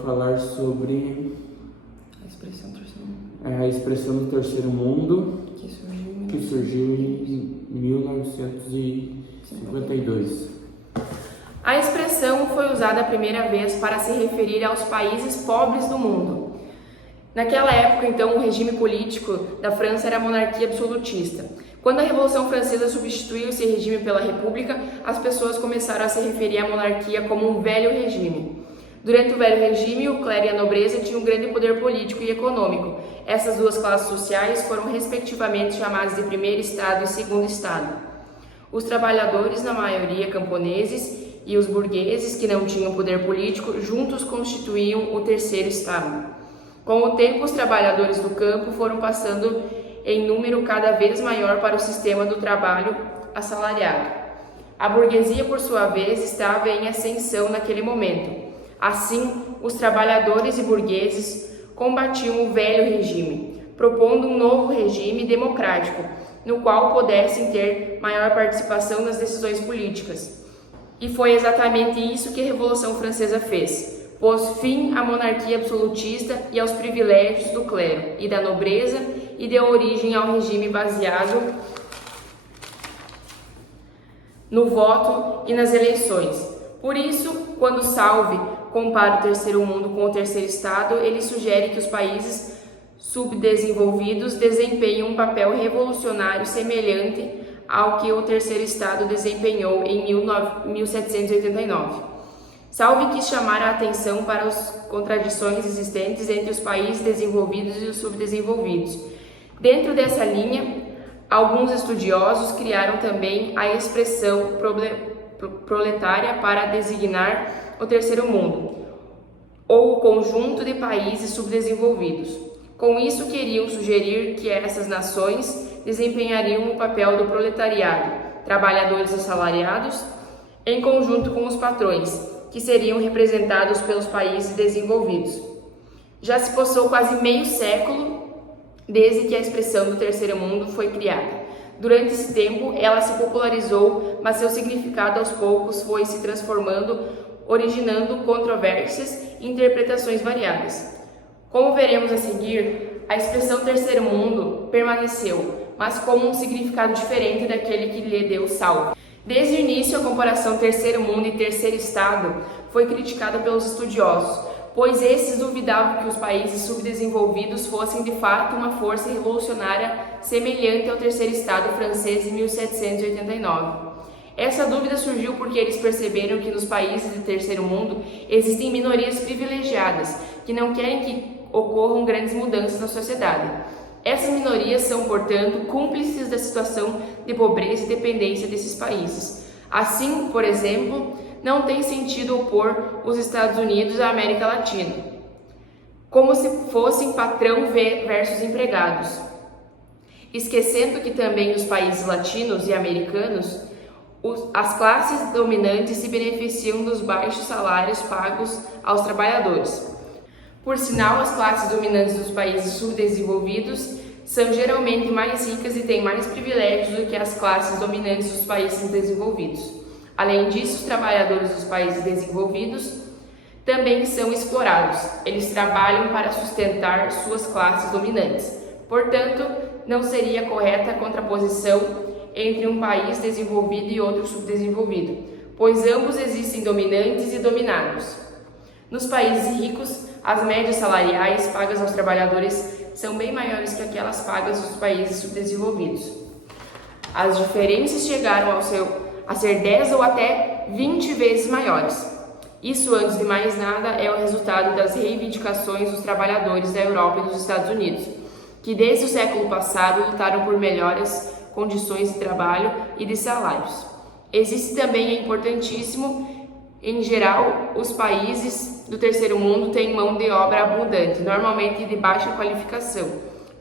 vamos falar sobre a expressão do terceiro mundo que surgiu em 1952. A expressão foi usada a primeira vez para se referir aos países pobres do mundo. Naquela época, então, o regime político da França era a monarquia absolutista. Quando a Revolução Francesa substituiu esse regime pela República, as pessoas começaram a se referir à monarquia como um velho regime. Durante o velho regime, o clero e a nobreza tinham um grande poder político e econômico. Essas duas classes sociais foram respectivamente chamadas de primeiro estado e segundo estado. Os trabalhadores, na maioria camponeses, e os burgueses, que não tinham poder político, juntos constituíam o terceiro estado. Com o tempo, os trabalhadores do campo foram passando em número cada vez maior para o sistema do trabalho assalariado. A burguesia, por sua vez, estava em ascensão naquele momento. Assim, os trabalhadores e burgueses combatiam o velho regime, propondo um novo regime democrático, no qual pudessem ter maior participação nas decisões políticas. E foi exatamente isso que a Revolução Francesa fez. Pôs fim à monarquia absolutista e aos privilégios do clero e da nobreza e deu origem ao regime baseado no voto e nas eleições. Por isso, quando Salve compara o terceiro mundo com o terceiro estado, ele sugere que os países subdesenvolvidos desempenham um papel revolucionário semelhante ao que o terceiro estado desempenhou em 1789. Salve quis chamar a atenção para as contradições existentes entre os países desenvolvidos e os subdesenvolvidos. Dentro dessa linha, alguns estudiosos criaram também a expressão proletária para designar o terceiro mundo, ou o conjunto de países subdesenvolvidos. Com isso, queriam sugerir que essas nações desempenhariam o papel do proletariado, trabalhadores assalariados, em conjunto com os patrões, que seriam representados pelos países desenvolvidos. Já se passou quase meio século desde que a expressão do terceiro mundo foi criada. Durante esse tempo, ela se popularizou, mas seu significado aos poucos foi se transformando, originando controvérsias e interpretações variadas. Como veremos a seguir, a expressão terceiro mundo permaneceu, mas com um significado diferente daquele que lhe deu Salve. Desde o início, a comparação terceiro mundo e terceiro estado foi criticada pelos estudiosos, pois esses duvidavam que os países subdesenvolvidos fossem de fato uma força revolucionária semelhante ao terceiro estado francês em 1789. Essa dúvida surgiu porque eles perceberam que nos países do terceiro mundo existem minorias privilegiadas que não querem que ocorram grandes mudanças na sociedade. Essas minorias são, portanto, cúmplices da situação de pobreza e dependência desses países. Assim, por exemplo, não tem sentido opor os Estados Unidos à América Latina, como se fossem patrão versus empregados, esquecendo que também os países latinos e americanos, as classes dominantes se beneficiam dos baixos salários pagos aos trabalhadores. Por sinal, as classes dominantes dos países subdesenvolvidos são geralmente mais ricas e têm mais privilégios do que as classes dominantes dos países desenvolvidos. Além disso, os trabalhadores dos países desenvolvidos também são explorados. Eles trabalham para sustentar suas classes dominantes. Portanto, não seria correta a contraposição entre um país desenvolvido e outro subdesenvolvido, pois ambos existem dominantes e dominados. Nos países ricos, as médias salariais pagas aos trabalhadores são bem maiores que aquelas pagas nos países subdesenvolvidos. As diferenças chegaram a ser 10 ou até 20 vezes maiores. Isso, antes de mais nada, é o resultado das reivindicações dos trabalhadores da Europa e dos Estados Unidos, que desde o século passado lutaram por melhores condições de trabalho e de salários. Existe também, é importantíssimo, em geral, os países do terceiro mundo têm mão de obra abundante, normalmente de baixa qualificação,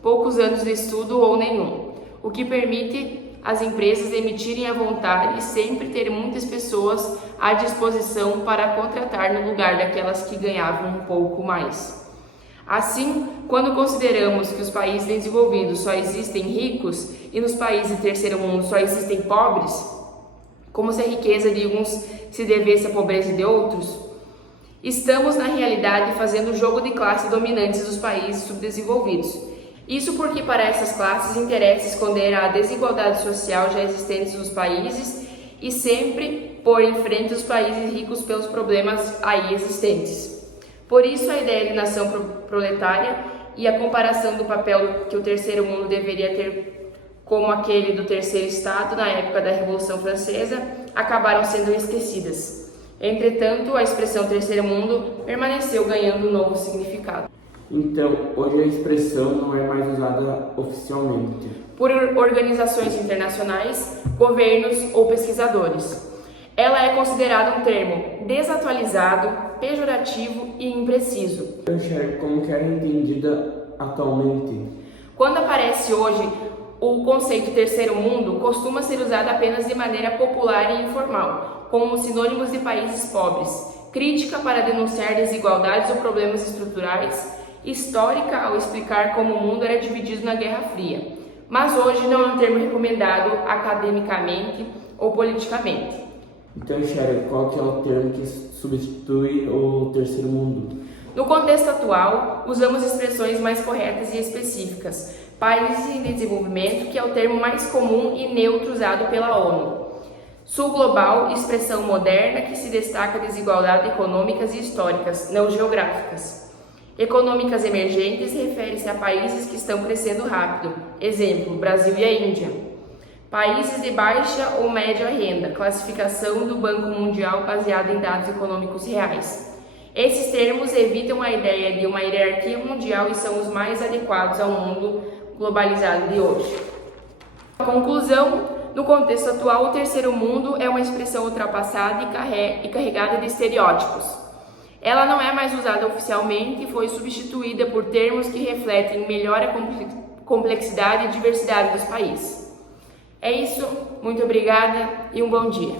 poucos anos de estudo ou nenhum, o que permite as empresas emitirem à vontade e sempre ter muitas pessoas à disposição para contratar no lugar daquelas que ganhavam um pouco mais. Assim, quando consideramos que os países desenvolvidos só existem ricos e nos países do terceiro mundo só existem pobres, como se a riqueza de uns se devesse à pobreza de outros, Estamos, na realidade, fazendo o jogo de classe dominantes dos países subdesenvolvidos. Isso porque para essas classes interessa esconder a desigualdade social já existente nos países e sempre pôr em frente os países ricos pelos problemas aí existentes. Por isso a ideia de nação proletária e a comparação do papel que o terceiro mundo deveria ter como aquele do terceiro estado na época da Revolução Francesa acabaram sendo esquecidas. Entretanto, a expressão terceiro mundo permaneceu ganhando um novo significado. Então, hoje a expressão não é mais usada oficialmente por organizações internacionais, governos ou pesquisadores. Ela é considerada um termo desatualizado, pejorativo e impreciso. Como que era entendida atualmente? Quando aparece hoje, o conceito terceiro mundo costuma ser usado apenas de maneira popular e informal, como sinônimos de países pobres, crítica para denunciar desigualdades ou problemas estruturais, histórica ao explicar como o mundo era dividido na Guerra Fria. Mas hoje não é um termo recomendado academicamente ou politicamente. Então, Sherry, qual que é o termo que substitui o terceiro mundo? No contexto atual, usamos expressões mais corretas e específicas. Países em desenvolvimento, que é o termo mais comum e neutro usado pela ONU. Sul global, expressão moderna que se destaca desigualdades econômicas e históricas, não geográficas. Econômicas emergentes refere-se a países que estão crescendo rápido, exemplo, Brasil e a Índia. Países de baixa ou média renda, classificação do Banco Mundial baseada em dados econômicos reais. Esses termos evitam a ideia de uma hierarquia mundial e são os mais adequados ao mundo globalizado de hoje. A conclusão, no contexto atual, o terceiro mundo é uma expressão ultrapassada e carregada de estereótipos. Ela não é mais usada oficialmente e foi substituída por termos que refletem melhor a complexidade e diversidade dos países. É isso, muito obrigada e um bom dia.